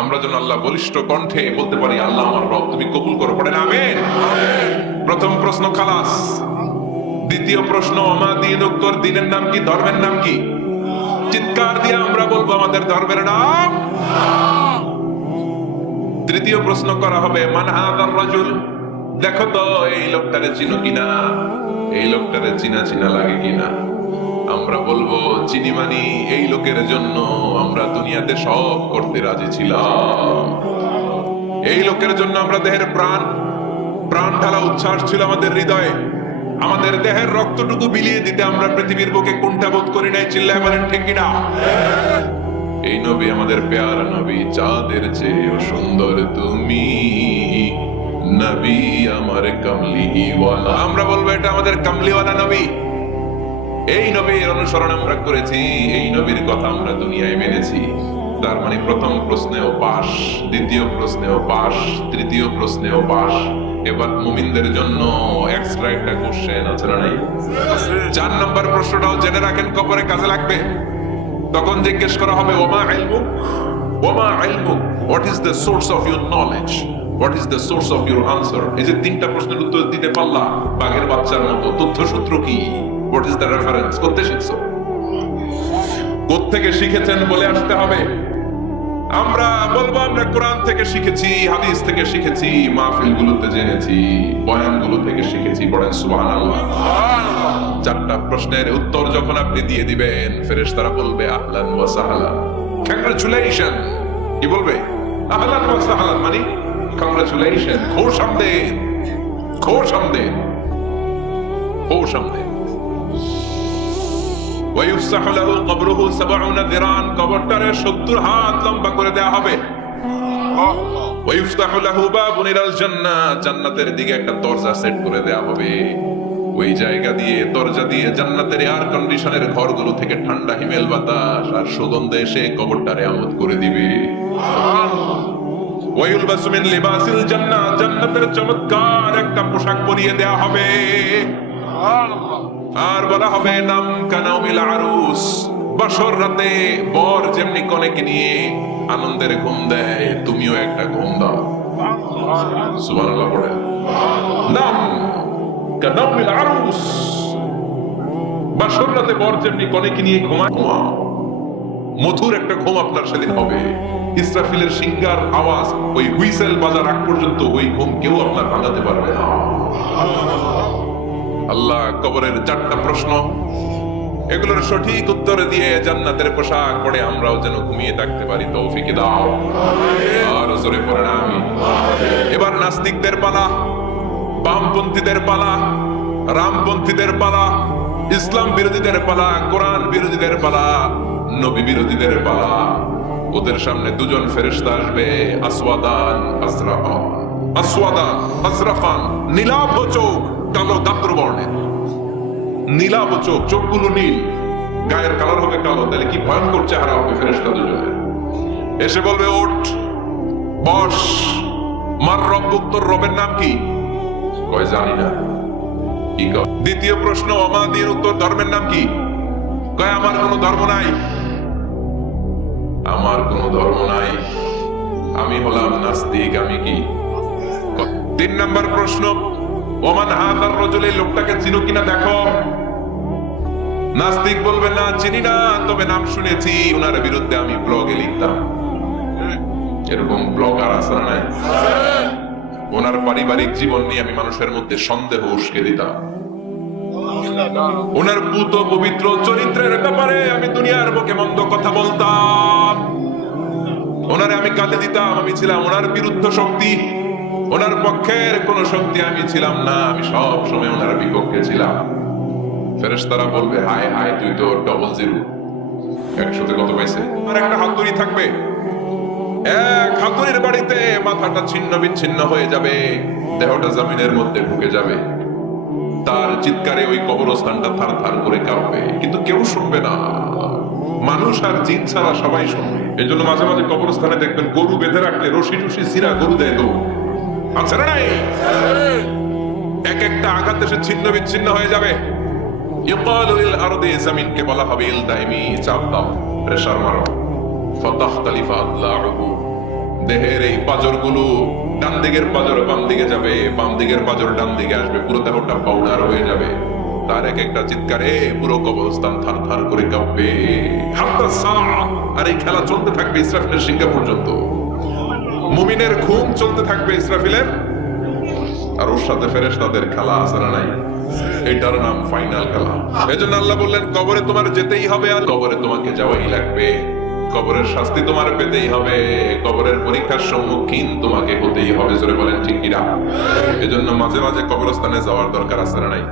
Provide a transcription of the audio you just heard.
আমরা যেন আল্লাহ বলিষ্ঠ কণ্ঠে বলতে পারি, আল্লাহ আমার রব, তুমি কবুল করো। পড়েন আমিন। প্রথম প্রশ্ন খালাস। দ্বিতীয় প্রশ্ন, আমা দিন উত্তর, দিনের নাম কি, ধর্মের নাম কি? চিৎকার দিয়ে আমরা বলবো আমাদের ধর্মের নাম। তৃতীয় প্রশ্ন করা হবে, মান হাদার রাজুল, দেখো তো এই লোকটারে চিনো কিনা, এই লোকটারে চিনা চিনা লাগে কিনা। আমরা বলবো চিনি মানি, এই লোকের জন্য আমরা দুনিয়াতে সব করতে রাজি ছিলাম। এই লোকের জন্য আমরা দেহের প্রাণ ঢালা উচ্ছ্বাস ছিল আমাদের হৃদয়ে। আমাদের দেহের রক্তটুকু বিলিয়ে দিতে আমরা পৃথিবীর বুকে কোনটা বোধ করি নাই। চিল্লায় বলেন ঠিক কিনা? এই নবী আমাদের পেয়ারা নবী, চাঁদের চেয়েও সুন্দর তুমি নবী আমার কামলিওয়ালা। আমরা বলবো এটা আমাদের কামলিওয়ালা নবী। এই নবীর অনুসরণ আমরা করেছি, এই নবীর কথা আমরা দুনিয়ায় মেনেছি। তার মানে প্রথম প্রশ্নেও পাস, দ্বিতীয় প্রশ্নেও পাস, তৃতীয় প্রশ্নেও পাস। এবার মুমিনদের জন্য এক্সট্রা একটা কোশ্চেন আছে না নাই? 4 নম্বর প্রশ্নটাও জেনে রাখেন, কবরে কাজে লাগবে। তখন জিজ্ঞেস করা হবে, ওমা ইলমুক, ওমা ইলমুক, what is the source of your knowledge, what is the source of your answer. এই যে 3টা প্রশ্নের উত্তর দিতে পারলা বাঘের বাচ্চার মতো, তথ্যসূত্র কি, হোয়াট ইজ দ্য রেফারেন্স, কোত্থেকে শিখছো, কোত্থেকে শিখেছেন বলে আসতে হবে। আমরা বলবো আমরা কোরআন থেকে শিখেছি, হাদিস থেকে শিখেছি, মাহফিলগুলোতে জেনেছি, বয়ানগুলো থেকে শিখেছি। পড়েন সুবহানাল্লাহ। 4টা প্রশ্নের উত্তর যখন আপনি দিয়ে দিবেন, ফেরেশতারা বলবে আহলান ওয়া সাহলান, কংগ্রাচুলেশন। কি বলবে? আহলান ওয়া সাহলান মানে কংগ্রাচুলেশন, খুশ আমদেদ, খুশ আমদেদ, খুশ আমদেদ। ওয়ায়ুফসাহু লাহু কবরুহু 70 যিরান, কবরটারে 70 হাত লম্বা করে দেয়া হবে। ওয়ায়ুফতাহু লাহু বাবুন ইলাল জান্নাহ, জান্নাতের দিকে একটা দরজা সেট করে দেয়া হবে। ওই জায়গা দিয়ে, দরজা দিয়ে জান্নাতের এয়ার কন্ডিশনের ঘরগুলো থেকে ঠান্ডা হিমেল বাতাস আর সুগন্ধ এসে কবরটারে আমোদ করে দিবে। ওয়ায়ুলবাসু মিন লিবাসিল জান্নাহ, জান্নাতের চমৎকার একটা পোশাক পরিয়ে দেয়া হবে। আর বলা হবে নাম কানাউমিল আরুস, বাসর রাতে বর যেমনি কনেকে নিয়ে আনন্দের ঘুম দেয়, তুমিও একটা ঘুম দাও। সুবহানাল্লাহ পড়েন। নাম কানাউমিল আরুস, বাসর রাতে বর যেমনি কনেকে নিয়ে ঘুমায়, মধুর একটা ঘুম আপনার সেদিন হবে। ইসরাফিলের সিংগার আওয়াজ, ওই হুইসেল বাজার আগ পর্যন্ত ওই ঘুম কেউ আপনার ভাঙাতে পারবে না। আল্লাহ কবরের 4টা প্রশ্ন, এগুলোর সঠিক উত্তর দিয়ে জান্নাতের পোশাক পরে আমরাও যেন ঘুমিয়ে থাকতে পারি, তৌফিক দাও। আর জোরে পড়েন আমিন। এবার নাস্তিকদের পালা, বামপন্থীদের পালা, রামপন্থীদের পালা, ইসলাম বিরোধীদের পালা, কোরআন বিরোধীদের পালা, নবী বিরোধীদের পালা। ওদের সামনে 2জন ফেরেশতা আসবে, আসওয়াদান আজরাকান, আসওয়াদান আজরাকান, নীলাভ চোখ, কালো দাত্র বর্ণের, নীলাভ চোখ, চোখগুলো নীল, গায়ের কালার হবে কালো। তাহলে কি ভয়ঙ্কর চেহারা হবে ফেরেশতা দুজনের। এসে বলবে, ওঠ, বস, মার রব্বুক, তোর রবের নাম কি? কয় জানি না। কি কয়? দ্বিতীয় প্রশ্ন, আমা দিন উত্তর, ধর্মের নাম কি? কয় আমার কোনো ধর্ম নাই, আমার কোনো ধর্ম নাই, আমি হলাম নাস্তিক। আমি কি? 3 নম্বর প্রশ্ন, ওমান হাদার রাজুল, এই লোকটাকে চিনো কিনা দেখো। নাস্তিক বলবে না চিনি না, তবে নাম শুনেছি, ওনার বিরুদ্ধে আমি ব্লগে লিখতাম। এরকম ব্লগার আছে না? ওনার পারিবারিক জীবন নিয়ে আমি মানুষের মধ্যে সন্দেহ উস্কে দিতাম। ওনার পুত পবিত্র চরিত্রের ব্যাপারে আমি দুনিয়ার মুখে মন্দ কথা বলতাম। ওনারে আমি কাঁদে দিতাম। আমি ছিলাম ওনার বিরুদ্ধ শক্তি, ওনার পক্ষের কোন শক্তি আমি ছিলাম না। আমি সব সময় ওনার বিপক্ষে ছিলাম। ফেরেশতারা বলবে, হায় হায়, তুই তো 00। 100-তে কত পাইছে? আর একটা হাতুড়ি থাকবে, এক হাতুড়ির বাড়িতে মাথাটা ছিন্ন বিচ্ছিন্ন হয়ে যাবে, দেহটা জমিনের মধ্যে ঢুকে যাবে। তার চিৎকারে ওই কবরস্থানটা থার থার করে কাঁপবে, কিন্তু কেউ শুনবে না। মানুষ আর জিন ছাড়া সবাই শুনবে। এই জন্য মাঝে মাঝে কবরস্থানে দেখবেন গরু বেঁধে রাখলে রশি টুসি সিরা গরু দেয় দৌড়, আছে না নাই? এক একটা আঘাত এসে ছিন্ন বিচ্ছিন্ন হয়ে যাবে। ইউকালু লিল আরদি, জমিনকে বলা হবে ইলতাইমি, চাপ দাও, প্রেসার মারো। ফাতাখতালিফা আদলাউহু, দেহের এই পাজর গুলো, ডান দিকের পাজর বাম দিকে যাবে, বাম দিকের পাজর ডান দিকে আসবে, পুরো দেহটা পাউডার হয়ে যাবে। তার এক একটা চিৎকারে পুরো কবরস্থান থার থার করে কাঁপবে। হাত্তা সাআ, আর এই খেলা চলতে থাকবে ইসরাফিলের সিংহা পর্যন্ত। মুমিনের ঘুম চলতে থাকবে ইসরাফিলের, আর ওর সাথে ফেরেশতাদের খেলা আছে না নাই? এটার নাম ফাইনাল খেলা। এজন্য আল্লাহ বললেন কবরে তোমার যেতেই হবে, আর কবরে তোমাকে যাওয়াই লাগবে। কবরের শাস্তি তোমার পেতেই হবে, কবরের পরীক্ষার সম্মুখীন তোমাকে হতেই হবে। জোরে বলেন ঠিক কিনা? এজন্য মাঝে মাঝে কবরস্থানে যাওয়ার দরকার আছে না নাই?